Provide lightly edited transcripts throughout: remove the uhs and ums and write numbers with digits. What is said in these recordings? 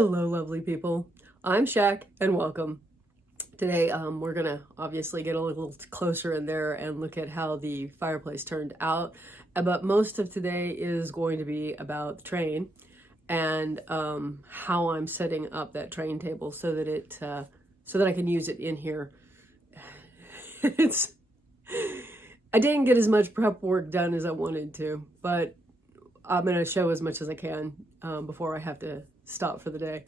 Hello, lovely people. I'm Shaq, and welcome. Today, we're gonna obviously get a little closer in there and look at how the fireplace turned out. But most of today is going to be about the train and how I'm setting up that train table so that so that I can use it in here. It's I didn't get as much prep work done as I wanted to, but I'm gonna show as much as I can before I have to stop for the day.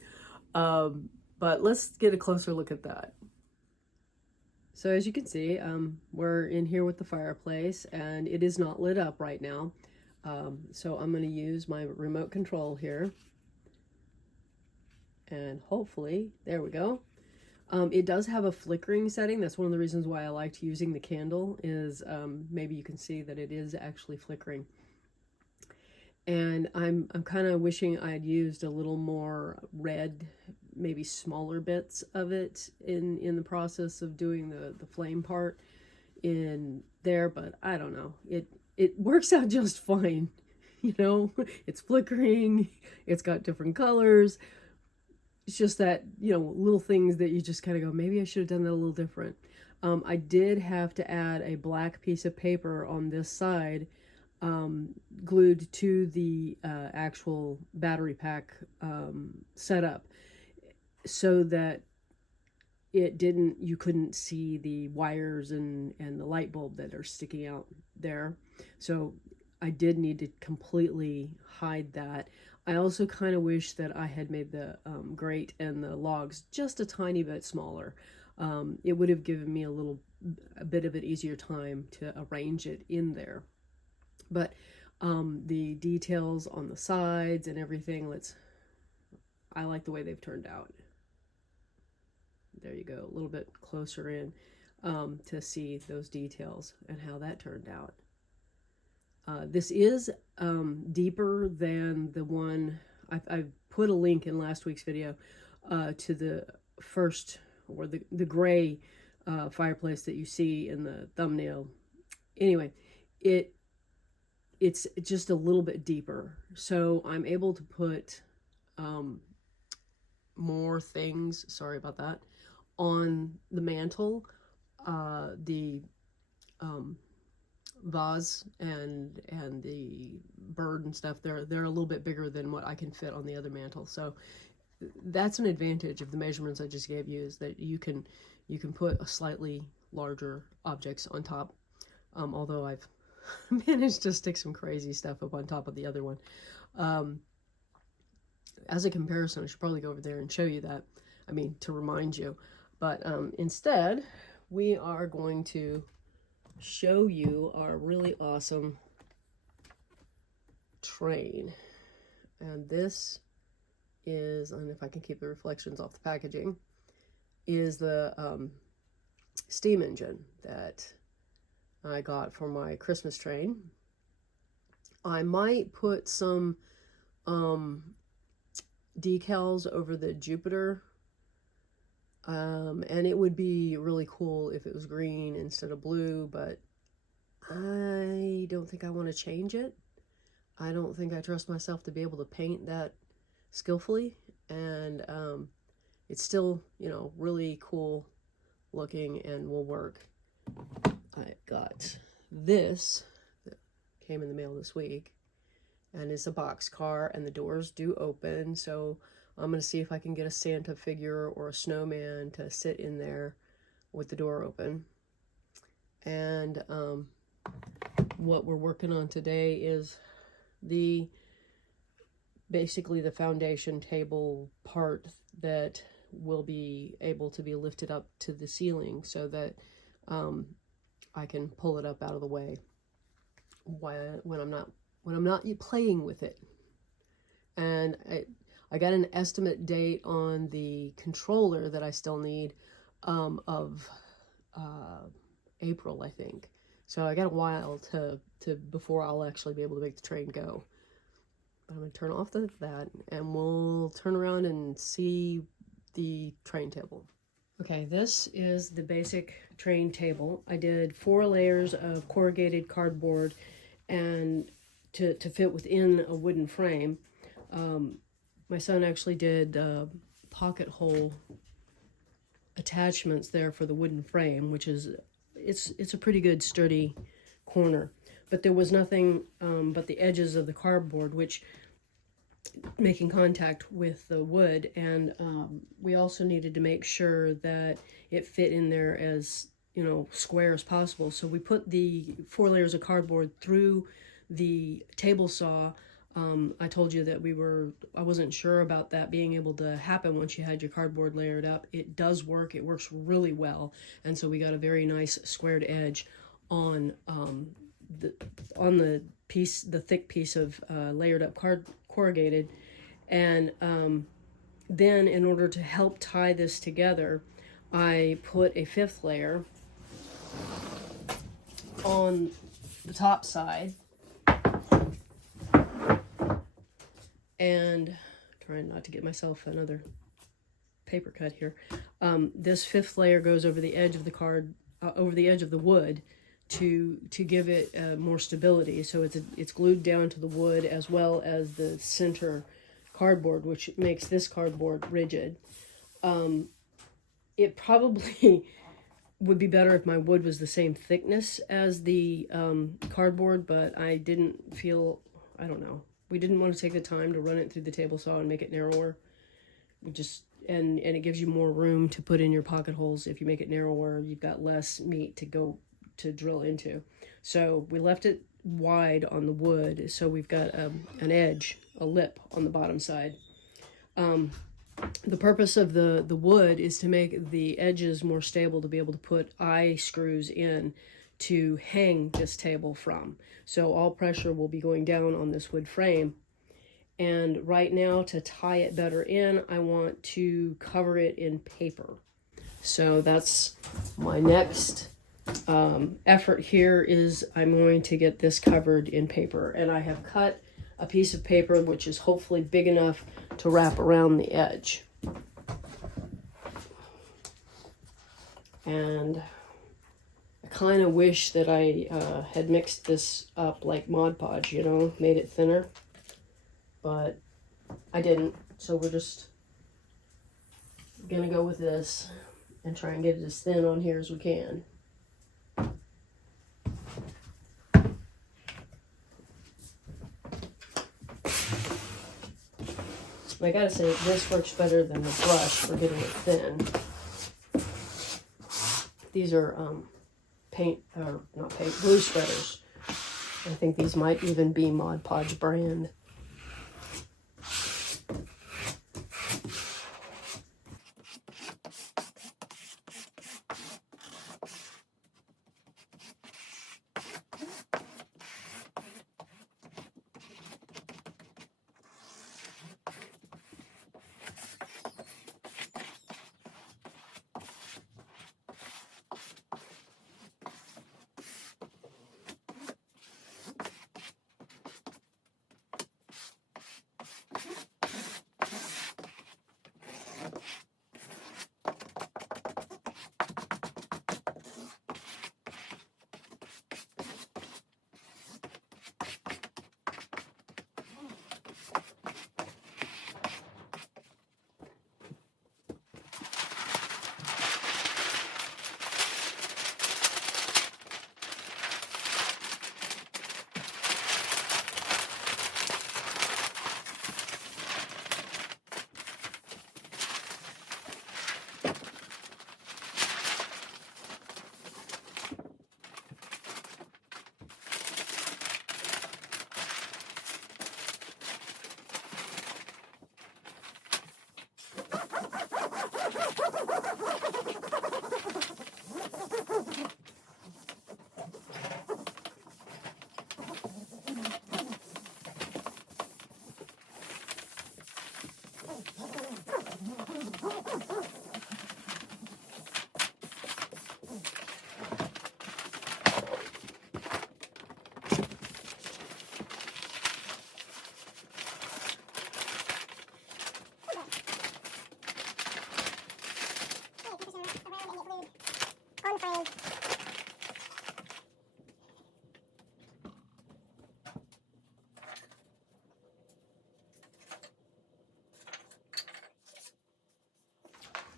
But let's get a closer look at that. So as you can see, we're in here with the fireplace and it is not lit up right now. So I'm going to use my remote control here. And hopefully, there we go. It does have a flickering setting. That's one of the reasons why I liked using the candle is maybe you can see that it is actually flickering. And I'm kind of wishing I'd used a little more red, maybe smaller bits of it in the process of doing the flame part in there, but I don't know. It works out just fine. You know, it's flickering, it's got different colors. It's just that, you know, little things that you just kind of go, maybe I should have done that a little different. I did have to add a black piece of paper on this side glued to the actual battery pack setup so that you couldn't see the wires and the light bulb that are sticking out there. So I did need to completely hide that. I also kind of wish that I had made the grate and the logs just a tiny bit smaller. It would have given me a bit of an easier time to arrange it in there. But the details on the sides and everything, I like the way they've turned out. There you go, a little bit closer in to see those details and how that turned out. This is deeper than the one, I put a link in last week's video to the first, or the gray fireplace that you see in the thumbnail. Anyway, it's just a little bit deeper, so I'm able to put more things, sorry about that, on the mantle. The vase and the bird and stuff, they're a little bit bigger than what I can fit on the other mantle. So that's an advantage of the measurements I just gave you, is that you can put a slightly larger objects on top. Although I've managed to stick some crazy stuff up on top of the other one. As a comparison, I should probably go over there and show you that. I mean, to remind you. But instead, we are going to show you our really awesome train. And this is, and if I can keep the reflections off the packaging, is the steam engine that I got for my Christmas train. I might put some decals over the Jupiter, and it would be really cool if it was green instead of blue, but I don't think I want to change it. I don't think I trust myself to be able to paint that skillfully, and it's still, you know, really cool looking and will work. I got this that came in the mail this week, and it's a box car, and the doors do open, so I'm going to see if I can get a Santa figure or a snowman to sit in there with the door open. And what we're working on today is basically the foundation table part that will be able to be lifted up to the ceiling so that I can pull it up out of the way when I'm not playing with it. And I got an estimate date on the controller that I still need of April, I think. So I got a while to before I'll actually be able to make the train go. But I'm gonna turn off that, and we'll turn around and see the train table. Okay, this is the basic train table. I did 4 layers of corrugated cardboard and to fit within a wooden frame. my son actually did pocket hole attachments there for the wooden frame, which is, it's a pretty good sturdy corner. But there was nothing but the edges of the cardboard, which making contact with the wood, and we also needed to make sure that it fit in there as, you know, square as possible. So we put the 4 layers of cardboard through the table saw. I told you that I wasn't sure about that being able to happen once you had your cardboard layered up. It does work. It works really well. And so we got a very nice squared edge on the piece, the thick piece of layered up corrugated. And then in order to help tie this together, I put a 5th layer on the top side, and trying not to get myself another paper cut here. This 5th layer goes over the edge of the card, over the edge of the wood, to give it more stability. So it's glued down to the wood as well as the center cardboard, which makes this cardboard rigid. It probably would be better if my wood was the same thickness as the cardboard, but I didn't feel, I don't know, we didn't want to take the time to run it through the table saw and make it narrower. We just, and it gives you more room to put in your pocket holes. If you make it narrower, you've got less meat to go to drill into. So we left it wide on the wood, so we've got an edge, a lip on the bottom side. The purpose of the wood is to make the edges more stable, to be able to put eye screws in to hang this table from. So all pressure will be going down on this wood frame. And right now, to tie it better in, I want to cover it in paper. So that's my next effort here, is I'm going to get this covered in paper. And I have cut a piece of paper which is hopefully big enough to wrap around the edge. And I kind of wish that I had mixed this up like Mod Podge, you know, made it thinner. But I didn't, so we're just gonna go with this and try and get it as thin on here as we can. I gotta say, this works better than the brush for getting it thin. These are glue spreaders. I think these might even be Mod Podge brand.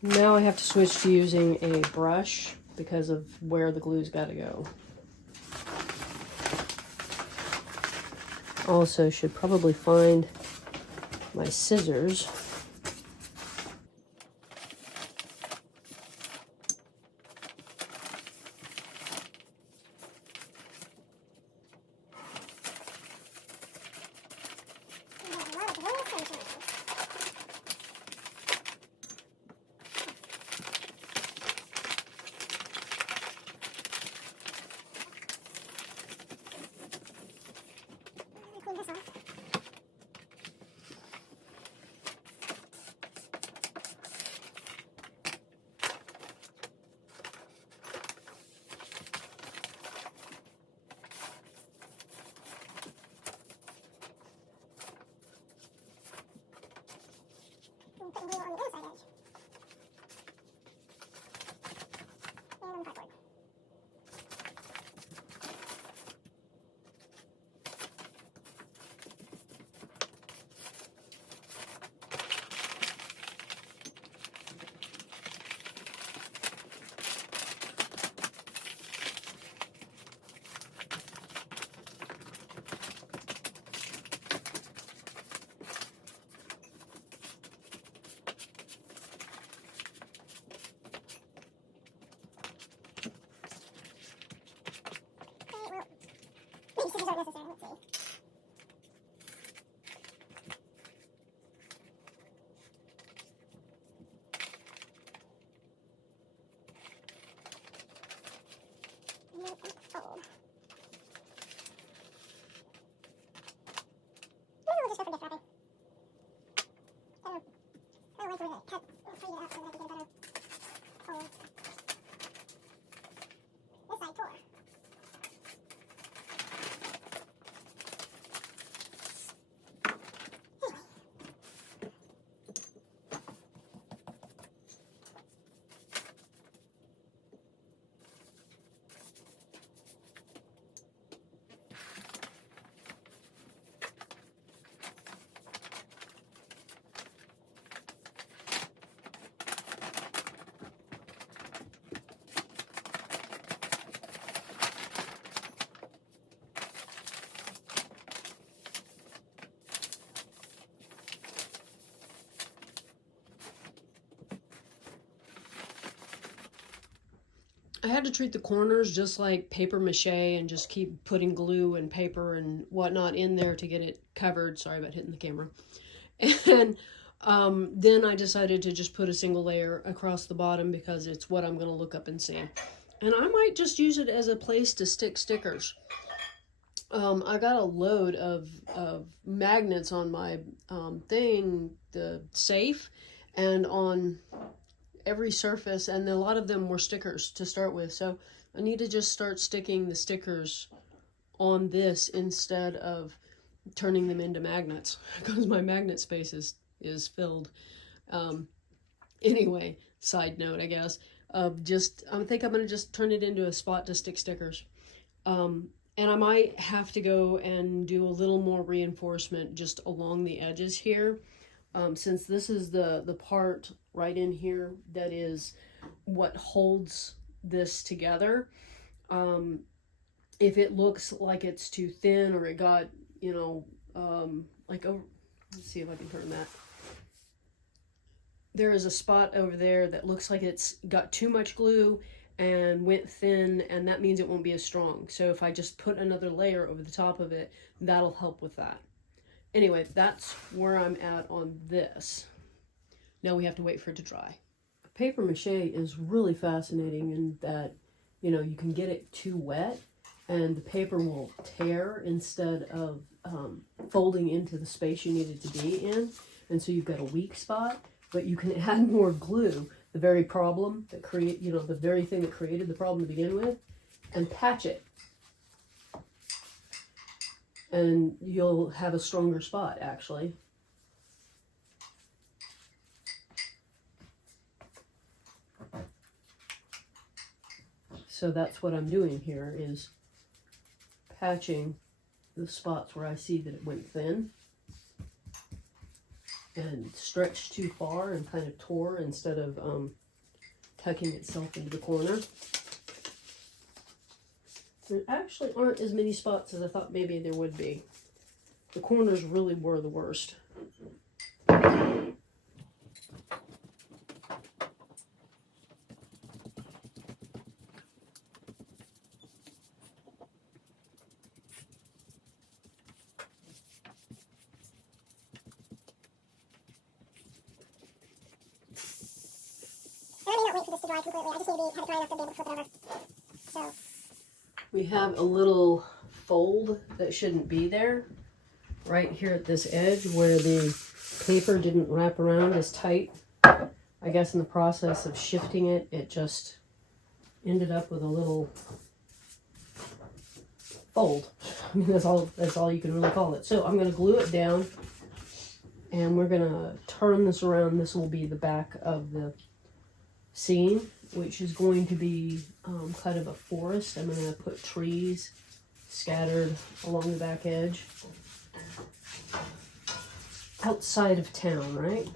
Now I have to switch to using a brush because of where the glue's got to go. Also should probably find my scissors. I had to treat the corners just like paper mache and just keep putting glue and paper and whatnot in there to get it covered. Sorry about hitting the camera. And then I decided to just put a single layer across the bottom because it's what I'm going to look up and see. And I might just use it as a place to stick stickers. I got a load of magnets on my thing, the safe, and on every surface, and a lot of them were stickers to start with. So I need to just start sticking the stickers on this instead of turning them into magnets because my magnet space is filled. Anyway, side note, I guess, I think I'm going to just turn it into a spot to stick stickers. And I might have to go and do a little more reinforcement just along the edges here. Since this is the part right in here that is what holds this together. If it looks like it's too thin or it got, like over, let's see if I can turn that. There is a spot over there that looks like it's got too much glue and went thin, and that means it won't be as strong. So if I just put another layer over the top of it, that'll help with that. Anyway, that's where I'm at on this. Now we have to wait for it to dry. Paper mache is really fascinating in that, you can get it too wet and the paper will tear instead of folding into the space you need it to be in. And so you've got a weak spot, but you can add more glue, the very problem that the very thing that created the problem to begin with, and patch it. And you'll have a stronger spot, actually. So that's what I'm doing here, is patching the spots where I see that it went thin. and stretched too far and kind of tore instead of tucking itself into the corner. There actually aren't as many spots as I thought maybe there would be. The corners really were the worst. We have a little fold that shouldn't be there right here at this edge where the paper didn't wrap around as tight. I guess in the process of shifting it, it just ended up with a little fold. I mean, that's all you can really call it. So I'm going to glue it down, and we're going to turn this around. This will be the back of the seam, which is going to be kind of a forest. I'm going to put trees scattered along the back edge. Outside of town, right?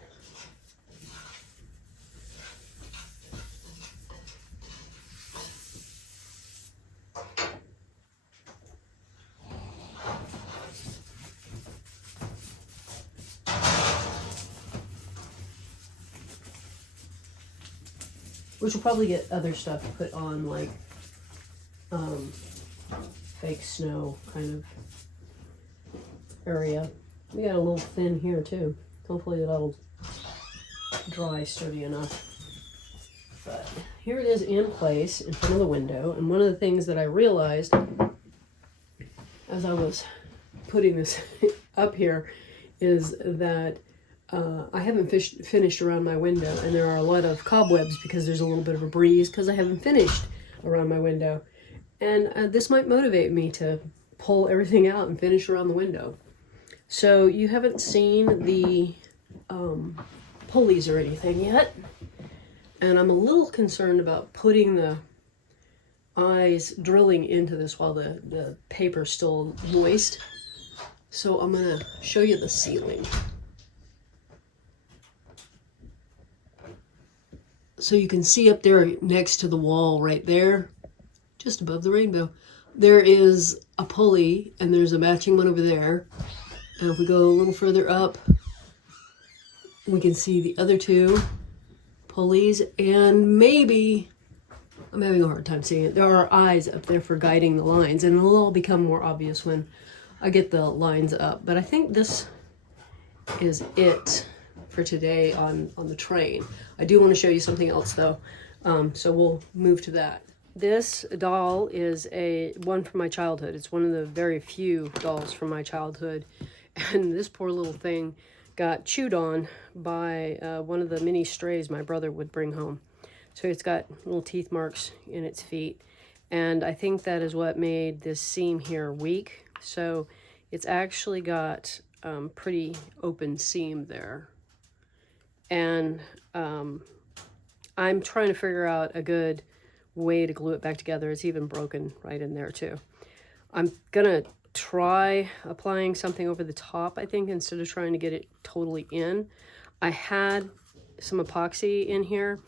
Which will probably get other stuff put on, like fake snow kind of area. We got a little thin here too. Hopefully that'll dry sturdy enough. But here it is in place in front of the window. And one of the things that I realized as I was putting this up here is that I haven't finished around my window, and there are a lot of cobwebs because there's a little bit of a breeze because I haven't finished around my window. And this might motivate me to pull everything out and finish around the window. So you haven't seen the pulleys or anything yet, and I'm a little concerned about putting the eyes drilling into this while the paper's still moist. So I'm going to show you the ceiling. So you can see up there next to the wall right there, just above the rainbow, there is a pulley, and there's a matching one over there. And if we go a little further up, we can see the other two pulleys, and maybe, I'm having a hard time seeing it, there are eyes up there for guiding the lines, and it'll all become more obvious when I get the lines up. But I think this is it for today on the train. I do want to show you something else though, so we'll move to that. This doll is one from my childhood. It's one of the very few dolls from my childhood, and this poor little thing got chewed on by one of the mini strays my brother would bring home. So it's got little teeth marks in its feet, and I think that is what made this seam here weak. So it's actually got pretty open seam there. And I'm trying to figure out a good way to glue it back together. It's even broken right in there too. I'm gonna try applying something over the top, I think, instead of trying to get it totally in. I had some epoxy in here,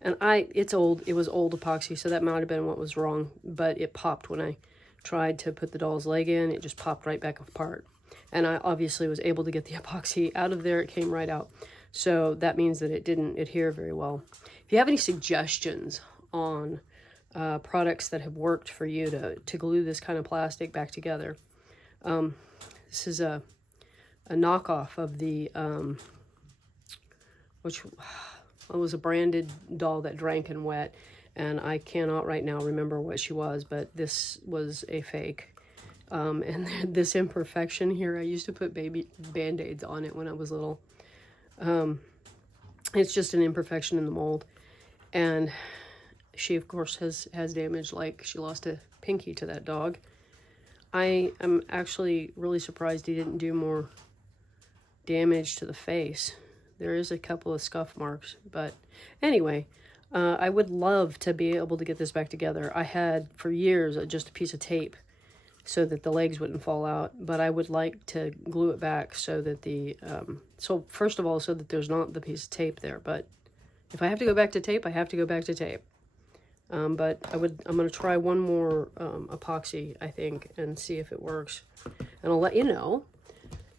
and it was old epoxy, so that might have been what was wrong, but it popped when I tried to put the doll's leg in. It just popped right back apart. And I obviously was able to get the epoxy out of there. It came right out. So that means that it didn't adhere very well. If you have any suggestions on products that have worked for you to glue this kind of plastic back together, this is a knockoff of the, which was a branded doll that drank and wet, and I cannot right now remember what she was, but this was a fake. And this imperfection here, I used to put baby Band-Aids on it when I was little. It's just an imperfection in the mold, and she of course has damage, like she lost a pinky to that dog. I am actually really surprised he didn't do more damage to the face. There is a couple of scuff marks, but anyway, I would love to be able to get this back together. I had for years just a piece of tape so that the legs wouldn't fall out. But I would like to glue it back so that so first of all, so that there's not the piece of tape there. But if I have to go back to tape, I have to go back to tape. But I'm going to try one more epoxy, I think, and see if it works. And I'll let you know.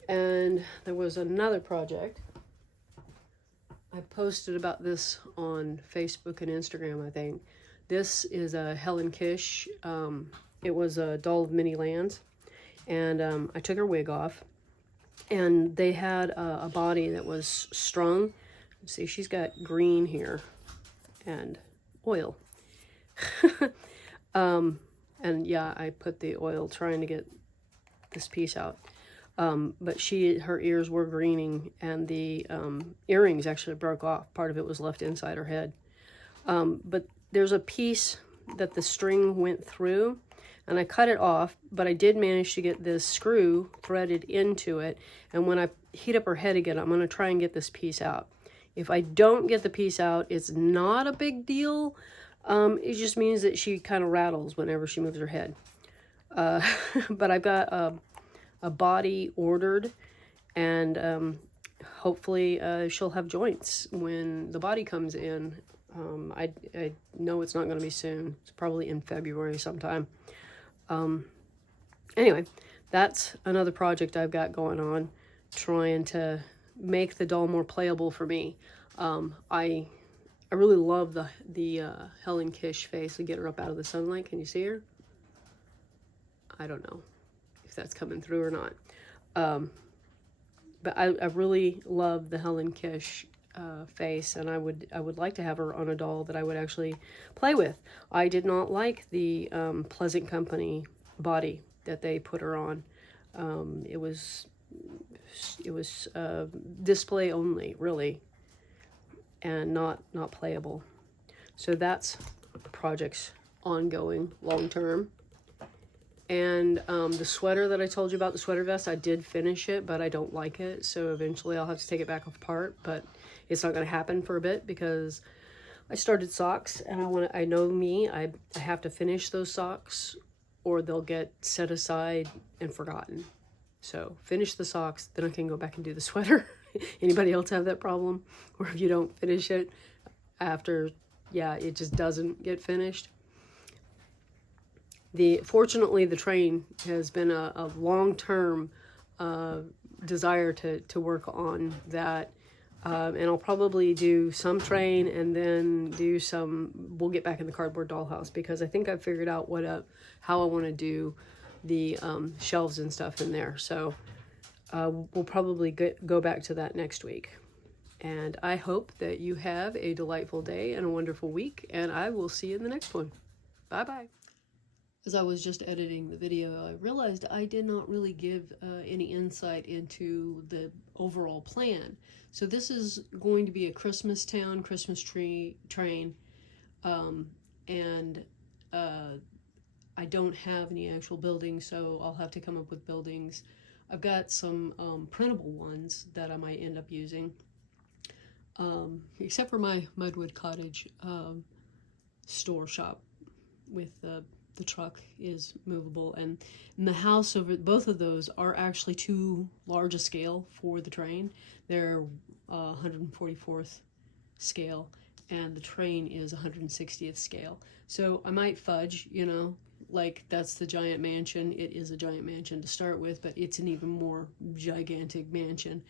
And there was another project. I posted about this on Facebook and Instagram, I think. This is a Helen Kish. It was a doll of many lands. And I took her wig off. And they had a body that was strung. See, she's got green here and oil. And yeah, I put the oil trying to get this piece out. But her ears were greening, and the earrings actually broke off. Part of it was left inside her head. But there's a piece that the string went through, and I cut it off, but I did manage to get this screw threaded into it. And when I heat up her head again, I'm going to try and get this piece out. If I don't get the piece out, it's not a big deal. It just means that she kind of rattles whenever she moves her head. But I've got a body ordered, and hopefully she'll have joints when the body comes in. I know it's not going to be soon. It's probably in February sometime. Anyway, that's another project I've got going on, trying to make the doll more playable for me. I really love the Helen Kish face. And get her up out of the sunlight. Can you see her? I don't know if that's coming through or not. But I really love the Helen Kish face, and I would like to have her on a doll that I would actually play with. I did not like the Pleasant Company body that they put her on. It was display only, really, and not playable. So that's projects ongoing long term. And the sweater that I told you about, the sweater vest, I did finish it, but I don't like it. So eventually I'll have to take it back apart, but it's not going to happen for a bit because I started socks, and I know me, I have to finish those socks or they'll get set aside and forgotten. So finish the socks, then I can go back and do the sweater. Anybody else have that problem? Or if you don't finish it after, yeah, it just doesn't get finished. Fortunately, the train has been a long-term desire to work on that. And I'll probably do some train and then we'll get back in the cardboard dollhouse, because I think I've figured out how I want to do the shelves and stuff in there. So we'll probably go back to that next week. And I hope that you have a delightful day and a wonderful week, and I will see you in the next one. Bye-bye. As I was just editing the video, I realized I did not really give any insight into the overall plan. So this is going to be a Christmas town, Christmas tree train, and I don't have any actual buildings, so I'll have to come up with buildings. I've got some printable ones that I might end up using, except for my Mudwood Cottage store shop with the truck is movable, and the house over both of those are actually too large a scale for the train. They're 144th scale, and the train is 160th scale. So I might fudge, like that's the giant mansion. It is a giant mansion to start with, but it's an even more gigantic mansion.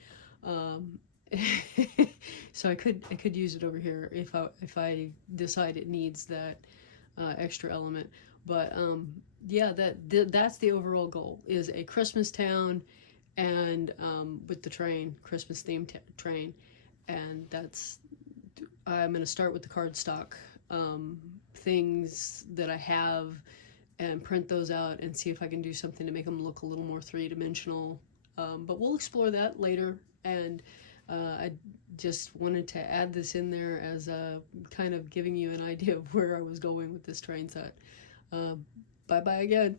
So I could use it over here if I decide it needs that extra element. But yeah, that's the overall goal, is a Christmas town, and with the train, Christmas themed train. And I'm going to start with the cardstock things that I have and print those out and see if I can do something to make them look a little more three-dimensional. But we'll explore that later. And I just wanted to add this in there as kind of giving you an idea of where I was going with this train set. Bye-bye again.